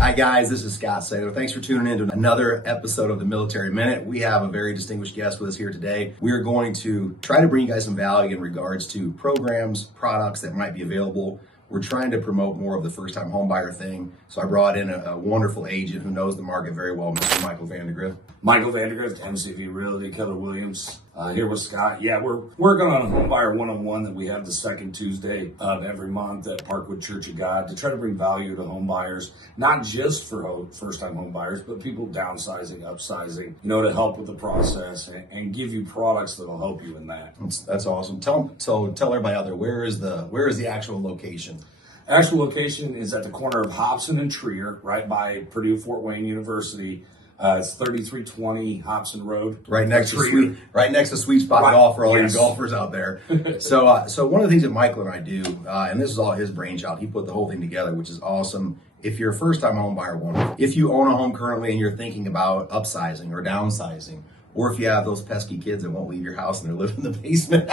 Hi guys, this is Scott Saylor. Thanks for tuning in to another episode of the Military Minute. We have a very distinguished guest with us here today. We are going to try to bring you guys some value in regards to programs, products that might be available. We're trying to promote more of the first-time homebuyer thing. So I brought in a wonderful agent who knows the market very well, Mr. Michael Vandergrift. Michael Vandergrift, MCV Realty KW, here with Scott. Yeah, we're working on a Homebuyer 101 that we have the second Tuesday of every month at Parkwood Church of God to try to bring value to home buyers, not just for first-time home buyers, but people downsizing, upsizing, to help with the process and give you products that'll help you in that. That's awesome. Tell everybody out there, where is the actual location? Actual location is at the corner of Hobson and Trier, right by Purdue Fort Wayne University. It's 3320 Hobson Road. Right next to Sweet Spot Golf for all you golfers out there. So one of the things that Michael and I do, and this is all his brainchild, he put the whole thing together, which is awesome. If you're a first-time home buyer, if you own a home currently and you're thinking about upsizing or downsizing, or if you have those pesky kids that won't leave your house and they're living in the basement,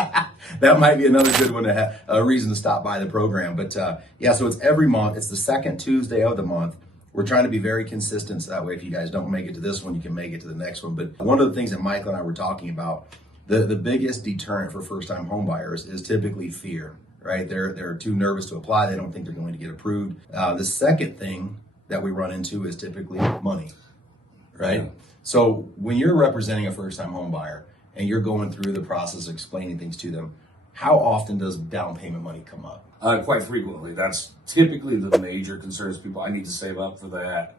that might be another good one to have a reason to stop by the program. But so it's every month. It's the second Tuesday of the month. We're trying to be very consistent, so that way if you guys don't make it to this one, you can make it to the next one. But one of the things that Michael and I were talking about, the biggest deterrent for first-time home buyers is typically fear, right? They're too nervous to apply. They don't think they're going to get approved. The second thing that we run into is typically money, right? Yeah. So when you're representing a first-time home buyer and you're going through the process of explaining things to them, how often does down payment money come up? Quite frequently. That's typically the major concerns people. I need to save up for that.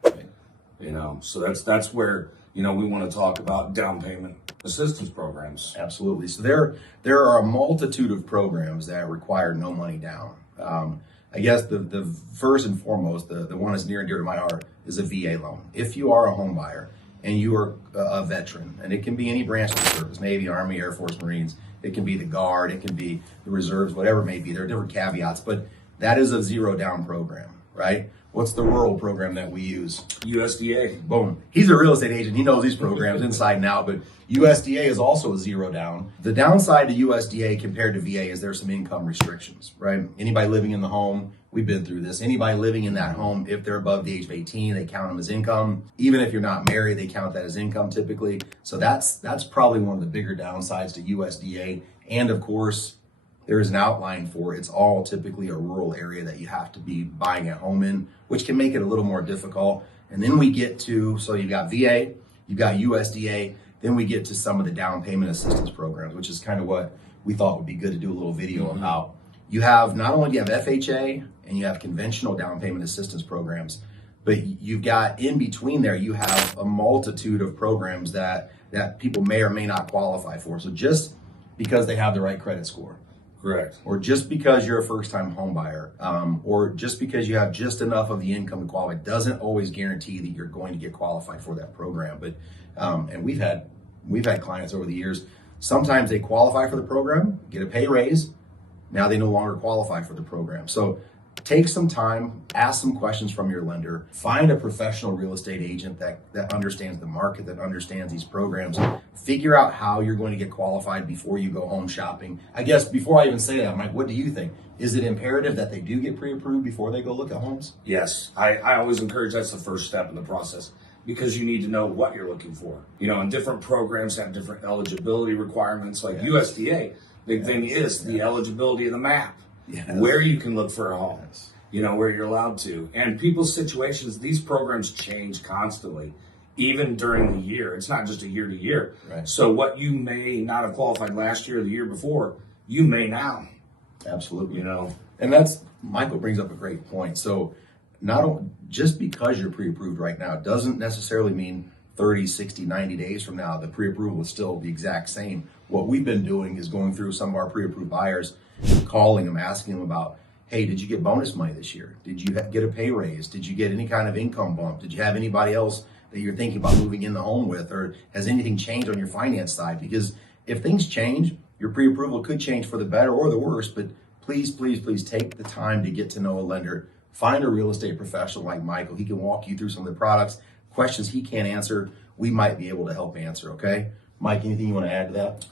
So that's where, we want to talk about down payment assistance programs. Absolutely. So there are a multitude of programs that require no money down. I guess the first and foremost, the one that's near and dear to my heart is a VA loan. If you are a home buyer and you are a veteran, and it can be any branch of the service, Navy, Army, Air Force, Marines, it can be the Guard, it can be the Reserves, whatever it may be. There are different caveats, but that is a zero down program, right? What's the rural program that we use? USDA. Boom. He's a real estate agent. He knows these programs inside and out, but USDA is also a zero down. The downside to USDA compared to VA is there's some income restrictions, right? Anybody living in the home, we've been through this. Anybody living in that home, if they're above the age of 18, they count them as income. Even if you're not married, they count that as income typically. So that's probably one of the bigger downsides to USDA. And of course, there's an outline for it. It's all typically a rural area that you have to be buying a home in, which can make it a little more difficult. And then we get to, so you've got VA, you've got USDA, then we get to some of the down payment assistance programs, which is kind of what we thought would be good to do a little video about. You have, not only do you have FHA and you have conventional down payment assistance programs, but you've got in between there, you have a multitude of programs that people may or may not qualify for. So just because they have the right credit score. Correct. Or just because you're a first-time home buyer, or just because you have just enough of the income to qualify, doesn't always guarantee that you're going to get qualified for that program. But and we've had clients over the years. Sometimes they qualify for the program, get a pay raise. Now they no longer qualify for the program. So take some time, ask some questions from your lender, find a professional real estate agent that understands the market, that understands these programs, figure out how you're going to get qualified before you go home shopping. I guess before I even say that, Mike, what do you think? Is it imperative that they do get pre-approved before they go look at homes? Yes, I always encourage that's the first step in the process, because you need to know what you're looking for. And different programs have different eligibility requirements, like USDA. Big thing is the eligibility of the map. Yes. Where you can look for a home, where you're allowed to. And people's situations, these programs change constantly, even during the year. It's not just a year to year. Right. So what you may not have qualified last year or the year before, you may now. Absolutely. And that's, Michael brings up a great point. So just because you're pre-approved right now doesn't necessarily mean 30, 60, 90 days from now, the pre-approval is still the exact same. What we've been doing is going through some of our pre-approved buyers, calling them, asking them about, hey, did you get bonus money this year? Did you get a pay raise? Did you get any kind of income bump? Did you have anybody else that you're thinking about moving in the home with? Or has anything changed on your finance side? Because if things change, your pre-approval could change for the better or the worse, but please, please, please take the time to get to know a lender. Find a real estate professional like Michael. He can walk you through some of the products, questions he can't answer, we might be able to help answer, okay? Mike, anything you want to add to that?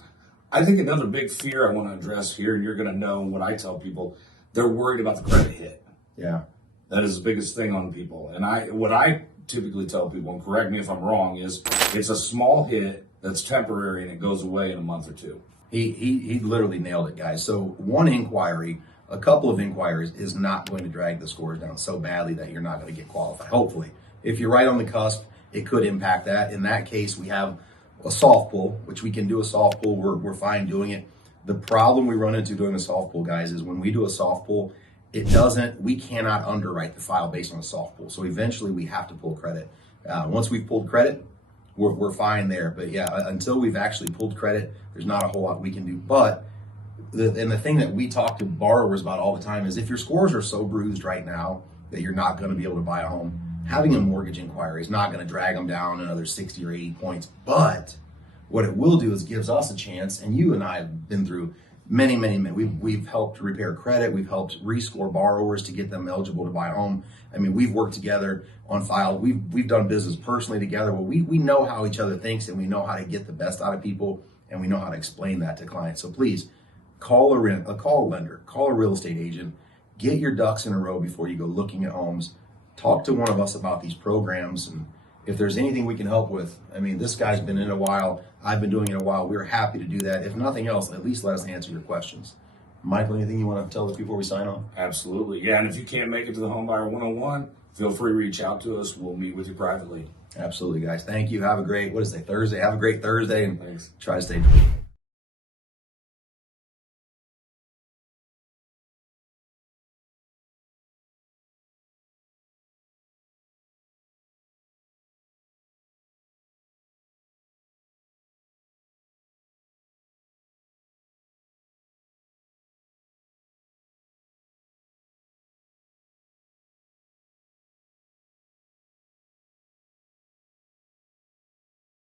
I think another big fear I want to address here, and you're going to know what I tell people, they're worried about the credit hit. Yeah. That is the biggest thing on people. And what I typically tell people, and correct me if I'm wrong, is it's a small hit that's temporary and it goes away in a month or two. He literally nailed it, guys. So one inquiry, a couple of inquiries is not going to drag the scores down so badly that you're not going to get qualified. Hopefully, if you're right on the cusp, it could impact that. In that case, we have a soft pull, which we can do a soft pull. We're fine doing it. The problem we run into doing a soft pull, guys, is when we do a soft pull, we cannot underwrite the file based on a soft pull. So eventually we have to pull credit. Once we've pulled credit, we're fine there. But yeah, until we've actually pulled credit, there's not a whole lot we can do. But the thing that we talk to borrowers about all the time is if your scores are so bruised right now that you're not going to be able to buy a home, having a mortgage inquiry is not going to drag them down another 60 or 80 points. But what it will do is gives us a chance, and you and I have been through many. We've helped repair credit. We've helped rescore borrowers to get them eligible to buy a home. I mean, we've worked together on file. We've done business personally together. Well, we know how each other thinks, and we know how to get the best out of people, and we know how to explain that to clients. So please call a lender, call a real estate agent, get your ducks in a row before you go looking at homes. Talk to one of us about these programs, and if there's anything we can help with, I mean, this guy's been in a while. I've been doing it a while. We're happy to do that. If nothing else, at least let us answer your questions. Michael, anything you want to tell us before we sign off? Absolutely. Yeah, and if you can't make it to the Homebuyer 101, feel free to reach out to us. We'll meet with you privately. Absolutely, guys. Thank you. Have a great, Thursday? Have a great Thursday, and Thanks. try to stay